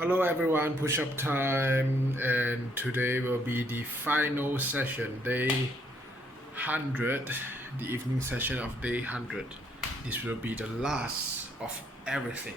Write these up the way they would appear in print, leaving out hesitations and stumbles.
Hello everyone, push up time, and today will be the final session, day 100, the evening session of day 100. This will be the last of everything.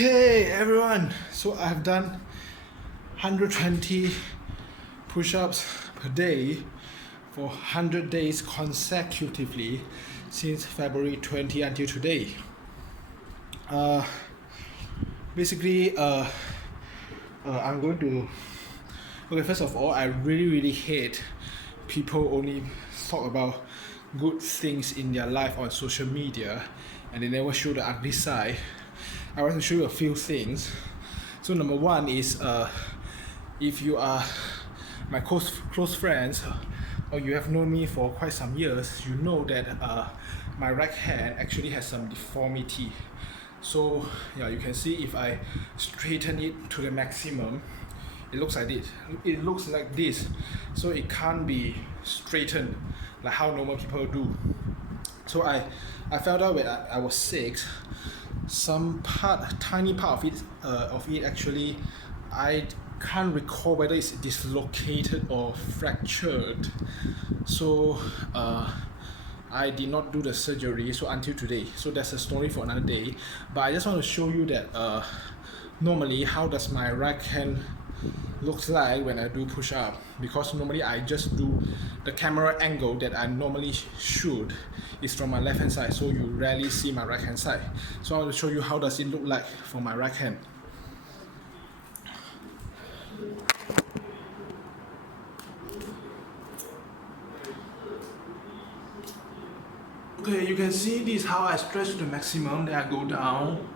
Okay, everyone. So I've done 120 push-ups per day for 100 days consecutively since February 20 until today. Basically, I'm going to. Okay, first of all, I really hate people only talk about good things in their life on social media and they never show the ugly side. I want to show you a few things. So number one is if you are my close friends or you have known me for quite some years, you know that my right hand actually has some deformity. So yeah, you can see if I straighten it to the maximum, it looks like this. It looks like this. So it can't be straightened like how normal people do. So I found out when I was 6, tiny part of it actually, I can't recall whether it's dislocated or fractured. So I did not do the surgery, so until today. So that's a story for another day. But I just want to show you that normally how does my right hand looks like when I do push up, because normally I just do the camera angle that I normally shoot is from my left hand side, so you rarely see my right hand side. So I want to show you how does it look like for my right hand. Okay, you can see this how I stretch to the maximum, then I go down.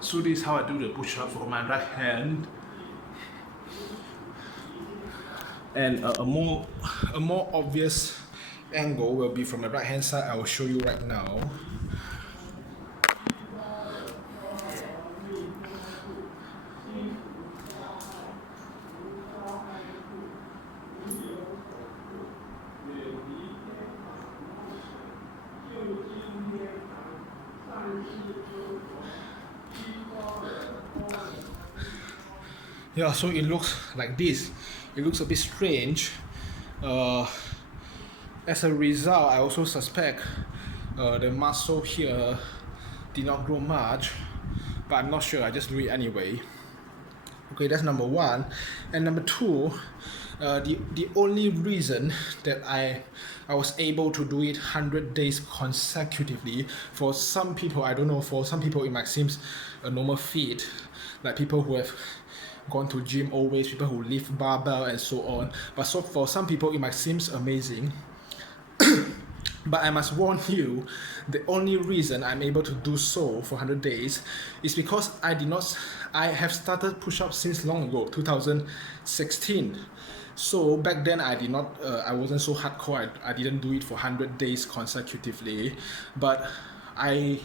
So this is how I do the push up for my right hand. And a more obvious angle will be from the right hand side. I will show you right now. Yeah, so it looks like this. It looks a bit strange. As a result, I also suspect the muscle here did not grow much, but I'm not sure. I just do it anyway. Okay, that's number one. And number two, the only reason that I was able to do it 100 days consecutively, for some people, I don't know, for some people it might seem a normal feat, like people who have gone to gym always, people who lift barbell and so on. But so for some people it might seem amazing. But I must warn you, the only reason I'm able to do so for 100 days is because I have started push-ups since long ago, 2016. So back then I wasn't so hardcore, I didn't do it for 100 days consecutively. But I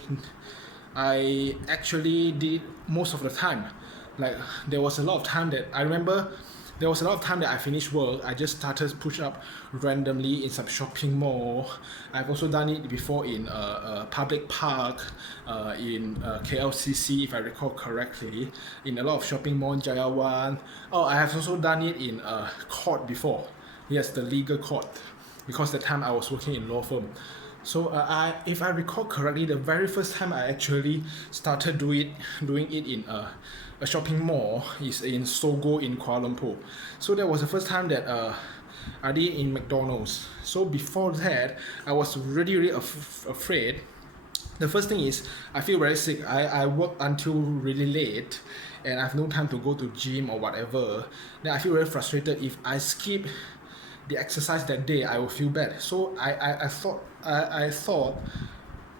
actually did most of the time. Like there was a lot of time that I remember. There was a lot of time that I finished work, I just started push up randomly in some shopping mall. I've also done it before in a public park, in KLCC if I recall correctly, in a lot of shopping mall in Jayawan. Oh, I have also done it in court before. Yes, the legal court, because the time I was working in law firm. So if I recall correctly, the very first time I actually started doing it in a shopping mall is in Sogo in Kuala Lumpur. So that was the first time that I did in McDonald's. So before that, I was really afraid. The first thing is I feel very sick. I work until really late and I have no time to go to gym or whatever. Then I feel very frustrated. If I skip the exercise that day, I will feel bad. So I thought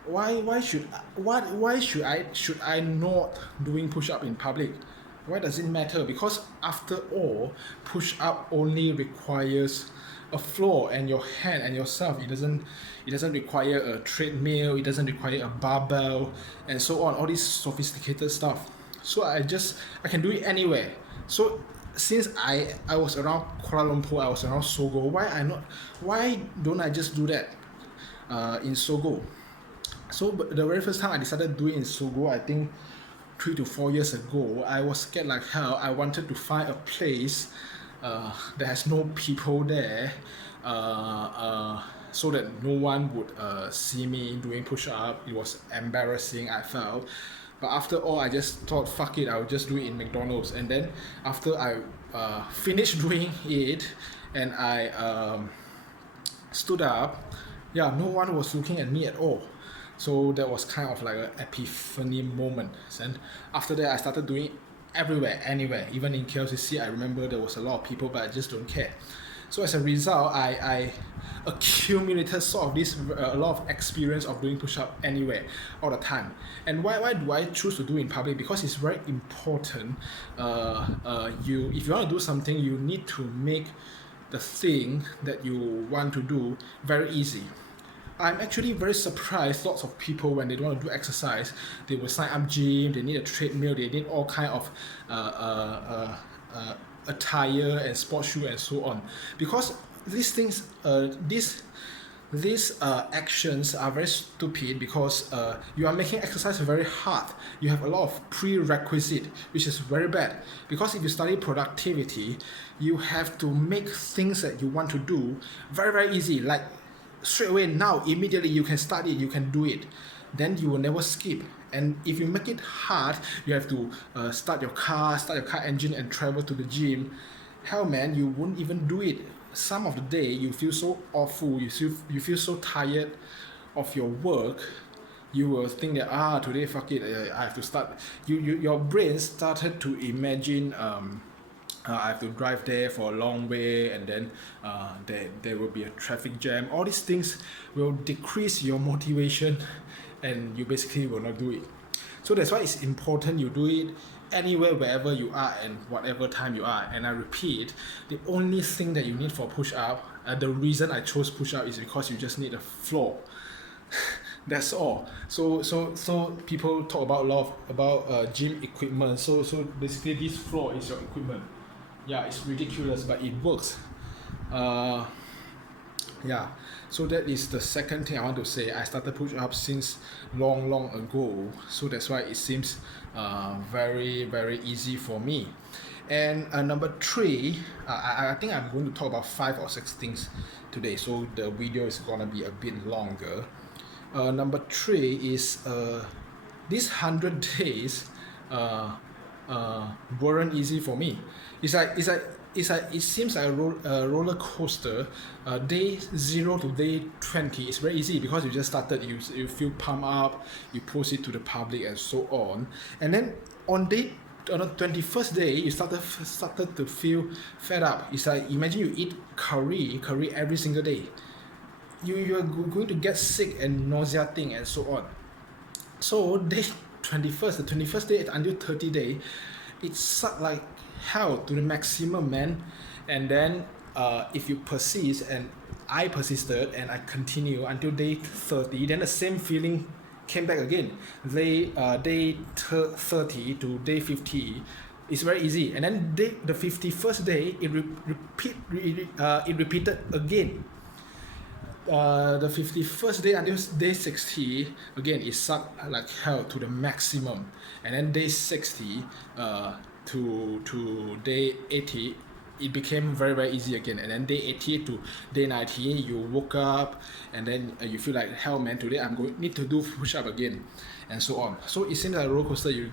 why should I not doing push up in public? Why does it matter? Because after all, push up only requires a floor and your hand and yourself. It doesn't require a treadmill, it doesn't require a barbell and so on, all this sophisticated stuff. So I can do it anywhere. So since I was around Kuala Lumpur, I was around Sogo, why don't I just do that in Sogo? So the very first time I decided to do it in Sogo, I think 3 to 4 years ago, I was scared like hell. I wanted to find a place that has no people there, so that no one would see me doing push-up. It was embarrassing, I felt. But after all, I just thought, fuck it, I'll just do it in McDonald's. And then after I finished doing it, and I stood up, yeah, no one was looking at me at all. So that was kind of like an epiphany moment. And after that, I started doing it everywhere, anywhere. Even in KLCC, I remember there was a lot of people, but I just don't care. So as a result, I accumulated sort of this a lot of experience of doing push-up anywhere, all the time. And why do I choose to do in public? Because it's very important. You if you want to do something, you need to make the thing that you want to do very easy. I'm actually very surprised lots of people when they don't want to do exercise, they will sign up gym, they need a treadmill, they need all kind of uh, uh, attire and sports shoe and so on. Because these things, these actions are very stupid because you are making exercise very hard. You have a lot of prerequisite, which is very bad. Because if you study productivity, you have to make things that you want to do very, very easy. Like straight away now, immediately you can start it, you can do it. Then you will never skip. And if you make it hard, you have to start your car engine and travel to the gym. Hell man, you won't even do it. Some of the day you feel so awful, you feel so tired of your work, you will think that today fuck it, I have to start. Your brain started to imagine I have to drive there for a long way, and then there will be a traffic jam. All these things will decrease your motivation, and you basically will not do it. So that's why it's important you do it anywhere, wherever you are, and whatever time you are. And I repeat, the only thing that you need for push up, the reason I chose push up is because you just need a floor. That's all. So people talk about a lot about gym equipment. So basically this floor is your equipment. Yeah, it's ridiculous, but it works. Yeah, so that is the second thing I want to say. I started push up since long ago, so that's why it seems very very easy for me. And number three, I think I'm going to talk about 5 or 6 things today, so the video is gonna be a bit longer. Number three is these 100 days weren't easy for me. It seems like a roller coaster. Day 0 to day 20 is very easy because you just started. You feel pumped up. You post it to the public and so on. And then on the 21st day, you started to feel fed up. It's like imagine you eat curry every single day. You're going to get sick and nauseating and so on. So day 21st, the 21st day until 30 day, it sucked like hell to the maximum, man. And then if you persist, and I persisted and I continue until day 30, then the same feeling came back again. Day 30 to day 50 is very easy, and then the 51st day it repeated again. The 51st day until day 60, again it sucked like hell to the maximum. And then day 60 to day 80, it became very very easy again. And then day 80 to day 90, you woke up and then you feel like hell man, today need to do push up again, and so on. So it seems like a roller coaster. You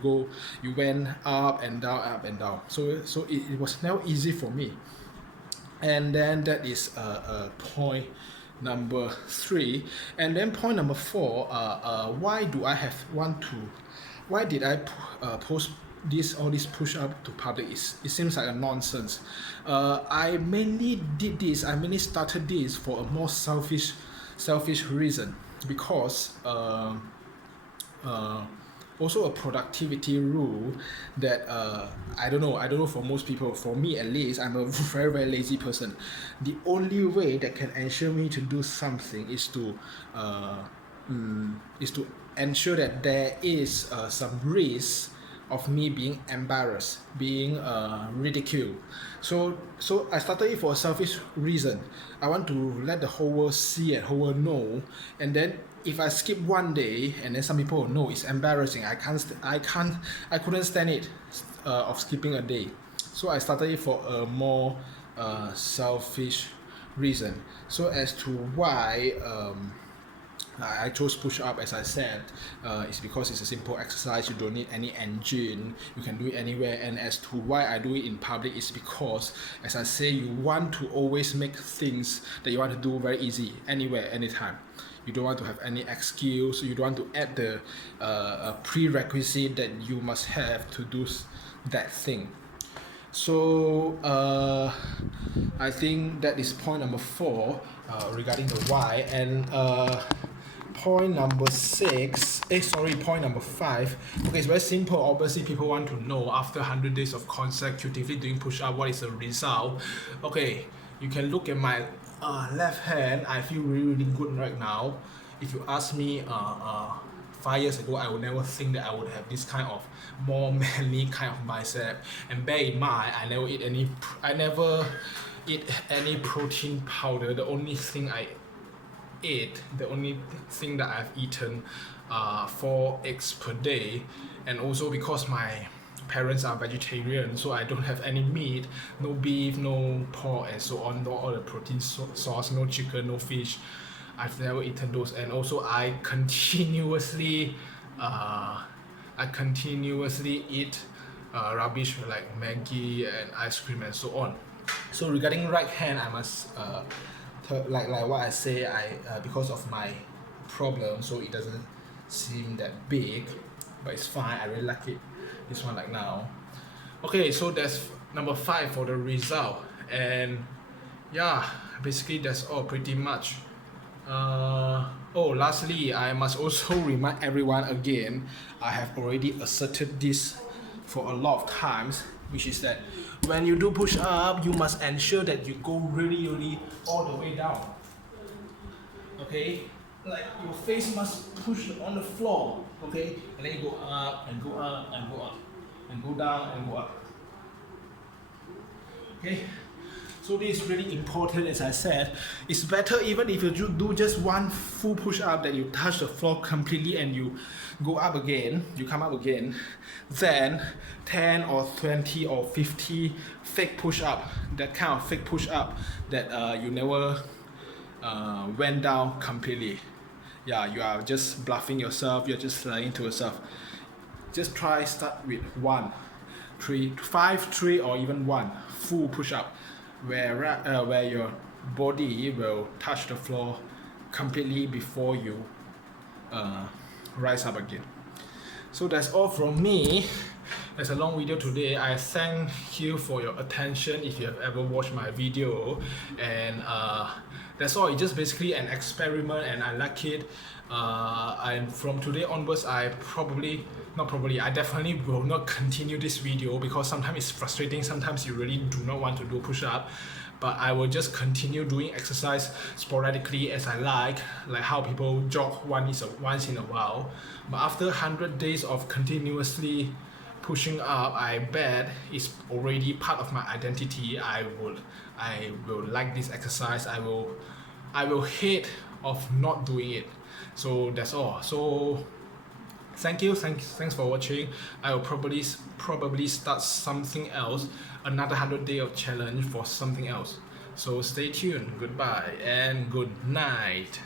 went up and down. So it was now easy for me. And then that is point number 3. And then point number 4, why did I post all this push up to public? It seems like a nonsense. I mainly started this for a more selfish reason, because also a productivity rule that I don't know for most people. For me at least, I'm a very very lazy person. The only way that can ensure me to do something is to ensure that there is some risk of me being embarrassed, being ridiculed. So I started it for a selfish reason. I want to let the whole world see and whole world know. And then if I skip one day, and then some people will know, it's embarrassing. I couldn't stand it of skipping a day. So I started it for a more selfish reason. So as to why I chose push up as I said. It's because it's a simple exercise. You don't need any engine. You can do it anywhere. And as to why I do it in public is because, as I say, you want to always make things that you want to do very easy, anywhere, anytime. You don't want to have any excuse. You don't want to add the prerequisite that you must have to do that thing. So I think that is point number 4 regarding the why. And point number 5. Okay, it's very simple. Obviously people want to know, after 100 days of consecutively doing push-up, what is the result. Okay, you can look at my left hand. I feel really good right now. If you ask me 5 years ago, I would never think that I would have this kind of more manly kind of bicep. And bear in mind, I never eat any protein powder. The only thing that I've eaten 4 eggs per day. And also because my parents are vegetarian, so I don't have any meat, no beef, no pork, and so on, no all the protein source, no chicken, no fish. I've never eaten those. And also I continuously eat rubbish like Maggi and ice cream and so on. So regarding right hand, I must like what I say, because of my problem, so it doesn't seem that big, but it's fine. I really like it. This one like now. Okay, so that's number 5 for the result. And yeah, basically that's all pretty much. Lastly, I must also remind everyone again, I have already asserted this for a lot of times, which is that when you do push up, you must ensure that you go really all the way down. Okay, like your face must push on the floor. Okay, and then you go up and go up and go up and go down and go up. Okay, so this is really important. As I said, it's better even if you do just one full push up, that you touch the floor completely and you go up again, you come up again, than 10 or 20 or 50 fake push up, that kind of fake push up that you never went down completely. Yeah, you are just bluffing yourself, you're just lying to yourself. Just start with 1, 3, 5, 3 or even 1 full push up, where your body will touch the floor completely before you rise up again. So that's all from me. It's a long video today. I thank you for your attention if you have ever watched my video. And that's all. It's just basically an experiment and I like it. And from today onwards, I definitely will not continue this video, because sometimes it's frustrating. Sometimes you really do not want to do push-up. But I will just continue doing exercise sporadically as I like how people jog once in a while. But after 100 days of continuously pushing up, I bet it's already part of my identity. I will like this exercise. I will hate of not doing it. So that's all. So thanks for watching. I will probably start something else, another 100-day of challenge for something else. So stay tuned. Goodbye and good night.